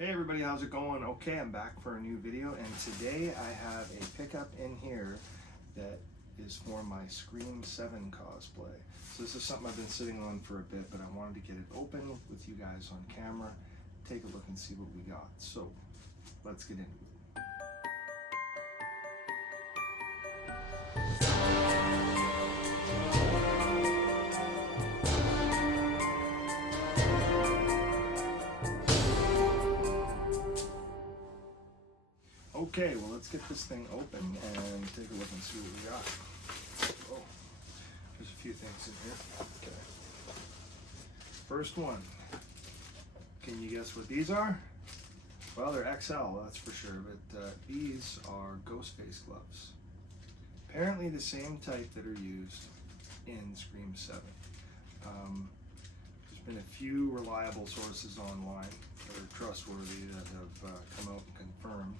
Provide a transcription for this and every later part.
Hey everybody, how's it going? Okay, I'm back for a new video, and today I have a pickup in here that is for my Scream 7 cosplay. So this is something I've been sitting on for a bit, but I wanted to get it open with you guys on camera, take a look and see what we got. So let's get into it. Okay, well let's get this thing open and take a look and see what we got. Oh, there's a few things in here. Okay. First one. Can you guess what these are? Well, they're XL, that's for sure, but these are Ghostface gloves. Apparently the same type that are used in Scream 7. There's been a few reliable sources online that are trustworthy that have come out and confirmed.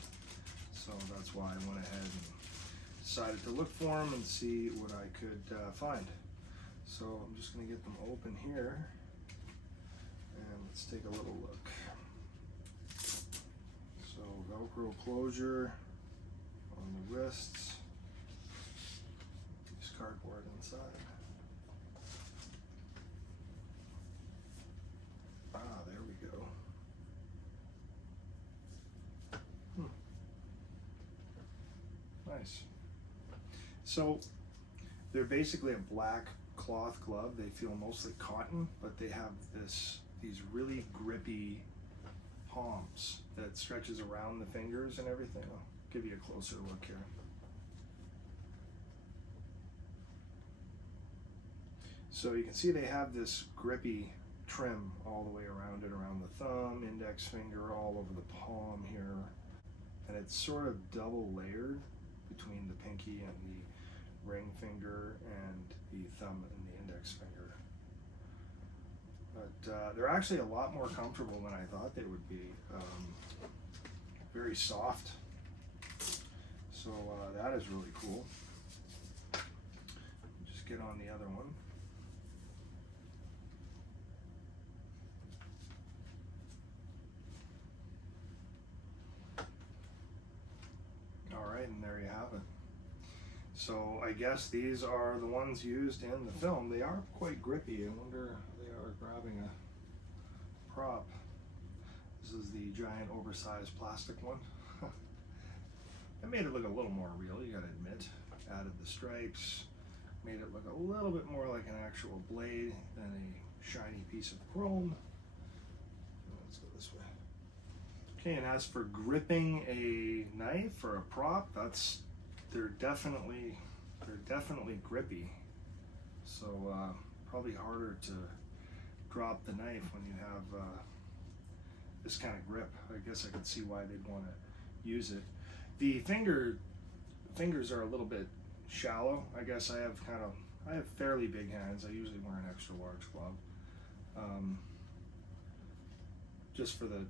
So that's why I went ahead and decided to look for them and see what I could find. So I'm just going to get them open here and let's take a little look. So Velcro closure on the wrists, there's cardboard inside. Ah, there we go. Nice. So they're basically a black cloth glove. They feel mostly cotton, but they have these really grippy palms that stretches around the fingers and everything. I'll give you a closer look here. So you can see they have this grippy trim all the way around it, around the thumb, index finger, all over the palm here. And it's sort of double layered between the pinky and the ring finger and the thumb and the index finger. But they're actually a lot more comfortable than I thought they would be. Very soft. So that is really cool. Just get on the other one. And there you have it. So I guess these are the ones used in the film. They are quite grippy. I wonder if they are grabbing a prop. This is the giant oversized plastic one. It made it look a little more real, you gotta admit. Added the stripes, made it look a little bit more like an actual blade than a shiny piece of chrome. Let's go this way. Okay, and as for gripping a knife or a prop, they're definitely grippy. So probably harder to drop the knife when you have this kind of grip. I guess I could see why they'd want to use it. The fingers are a little bit shallow. I guess I have fairly big hands. I usually wear an extra large glove, just for the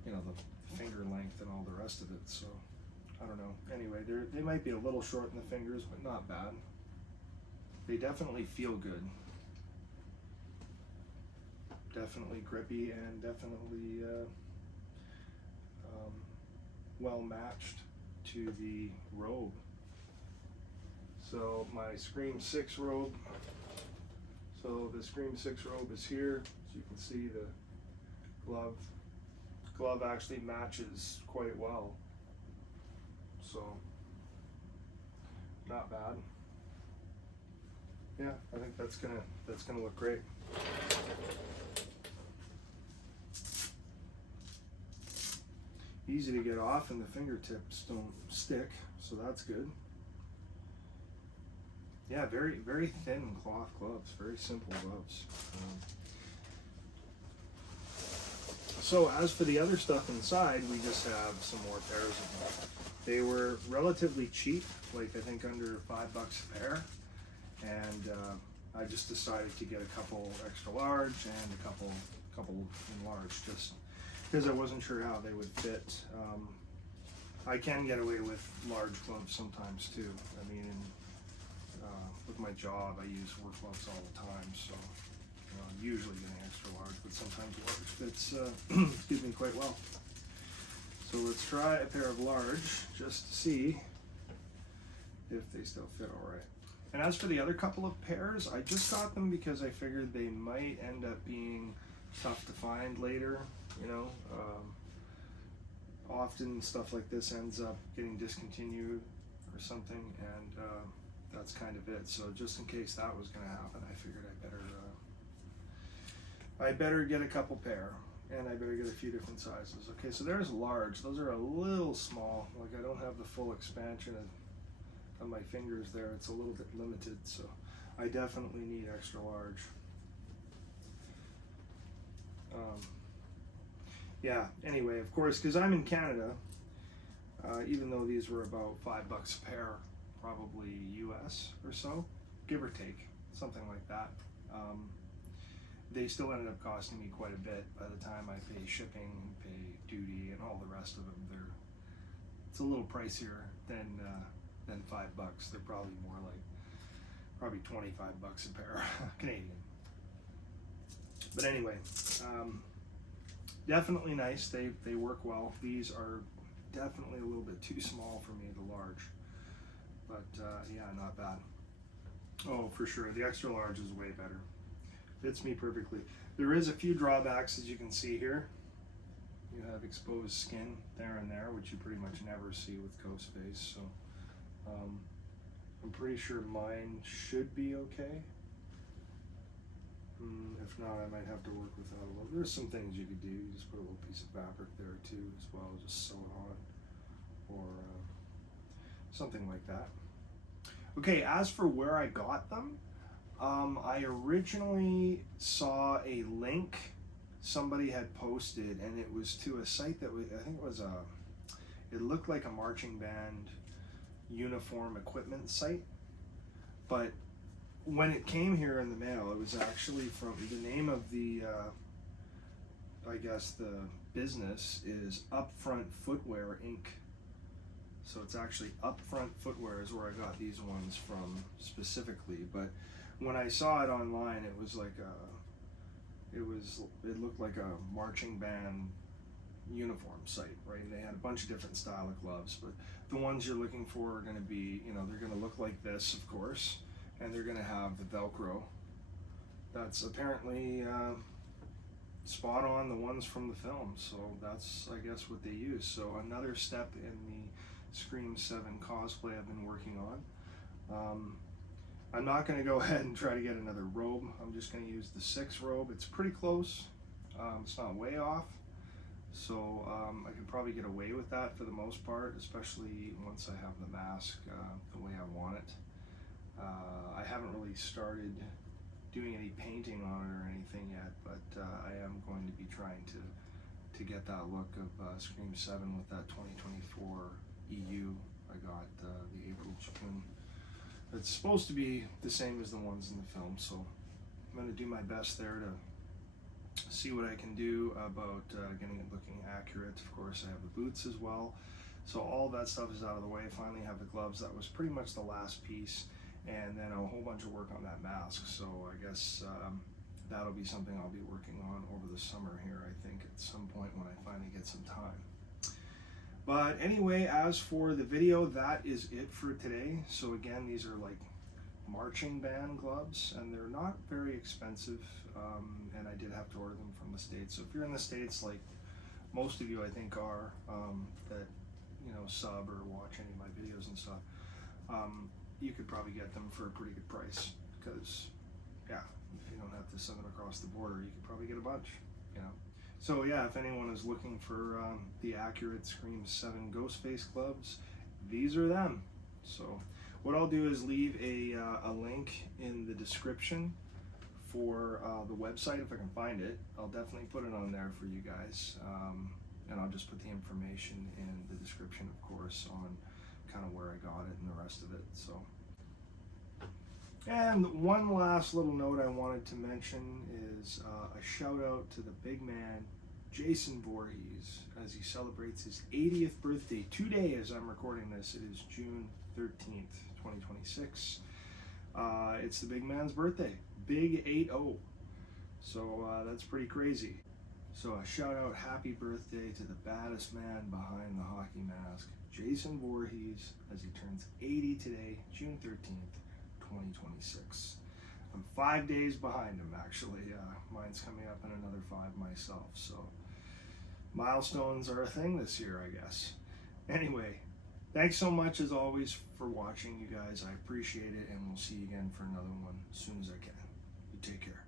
finger length and all the rest of it. So I don't know. Anyway, they might be a little short in the fingers, but not bad. They definitely feel good. Definitely grippy and definitely well matched to the robe. So my Scream 6 robe. So the Scream 6 robe is here. As you can see, the glove actually matches quite well, so not bad. Yeah, I think that's gonna look great. Easy to get off, and the fingertips don't stick, so that's good. Yeah, very very thin cloth gloves, very simple gloves. So as for the other stuff inside, we just have some more pairs of them. They were relatively cheap, like I think under $5 a pair, and I just decided to get a couple extra large and a couple in large, just because I wasn't sure how they would fit. I can get away with large gloves sometimes too. I mean, with my job, I use work gloves all the time, so I'm usually getting extra large, but sometimes large fits excuse me, quite well. So let's try a pair of large just to see if they still fit all right. And as for the other couple of pairs, I just got them because I figured they might end up being tough to find later, you know. Often stuff like this ends up getting discontinued or something, and that's kind of it. So just in case that was going to happen, I figured I better get a couple pair, and I better get a few different sizes. Okay, so there's large. Those are a little small. Like, I don't have the full expansion of my fingers there. It's a little bit limited, so I definitely need extra large. Yeah, anyway, of course, because I'm in Canada, even though these were about $5 a pair, probably US or so, give or take, something like that. They still ended up costing me quite a bit by the time I pay shipping, pay duty, and all the rest of them. It's a little pricier than $5. They're probably more like $25 a pair Canadian. But anyway, definitely nice. They work well. These are definitely a little bit too small for me, the large. But yeah, not bad. Oh, for sure. The extra large is way better. Fits me perfectly. There is a few drawbacks, as you can see here. You have exposed skin there and there, which you pretty much never see with Ghostface. So I'm pretty sure mine should be okay. If not, I might have to work with that a little. There's some things you could do. You just put a little piece of fabric there too, as well, just sew it on, or something like that. Okay, as for where I got them, I originally saw a link somebody had posted, and it was to a site that I think it was it looked like a marching band uniform equipment site, but when it came here in the mail, it was actually from the name of the, I guess the business is Up-Front Footwear Inc. So it's actually Up-Front Footwear is where I got these ones from specifically. But when I saw it online, it was like it looked like a marching band uniform site, right? And they had a bunch of different style of gloves, but the ones you're looking for are going to be, you know, they're going to look like this, of course. And they're going to have the Velcro. That's apparently spot on the ones from the film. So that's, I guess, what they use. So another step in the Scream 7 cosplay I've been working on. I'm not going to go ahead and try to get another robe. I'm just going to use the 6 robe. It's pretty close. It's not way off. So I could probably get away with that for the most part, especially once I have the mask the way I want it. I haven't really started doing any painting on it or anything yet, but I am going to be trying to get that look of Scream 7 with that 2024 EU I got the April June. It's supposed to be the same as the ones in the film, so I'm going to do my best there to see what I can do about getting it looking accurate. Of course, I have the boots as well, so all that stuff is out of the way. Finally have the gloves. That was pretty much the last piece. And then a whole bunch of work on that mask. So I guess that'll be something I'll be working on over the summer here, I think, at some point when I finally get some time. But anyway, as for the video, that is it for today. So again, these are like marching band gloves, and they're not very expensive. And I did have to order them from the States. So if you're in the States, like most of you I think are, that, you know, sub or watch any of my videos and stuff, you could probably get them for a pretty good price, because yeah, if you don't have to send them across the border, you could probably get a bunch, you know. So yeah, if anyone is looking for the accurate Scream 7 Ghostface gloves, these are them. So what I'll do is leave a link in the description for the website if I can find it. I'll definitely put it on there for you guys, and I'll just put the information in the description, of course, on kind of where I got it and the rest of it. So, and one last little note I wanted to mention is a shout out to the big man Jason Voorhees as he celebrates his 80th birthday today. As I'm recording this, it is June 13th, 2026. It's the big man's birthday, big 80. So that's pretty crazy. So a shout out, happy birthday to the baddest man behind the hockey mask, Jason Voorhees, as he turns 80 today, June 13th, 2026. I'm 5 days behind him, actually. Mine's coming up in another 5 myself, so milestones are a thing this year, I guess. Anyway, thanks so much as always for watching, you guys. I appreciate it, and we'll see you again for another one as soon as I can. You take care.